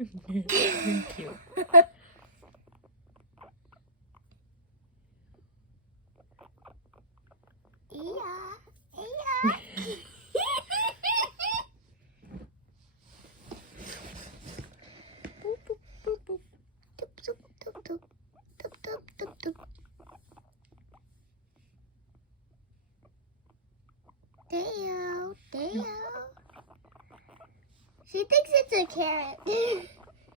귀여워. 이야, 이야. 뽀뽀뽀뽀. 뚝뚝뚝뚝. 뚝뚝뚝뚝. Deo, Deo. She thinks it's a carrot.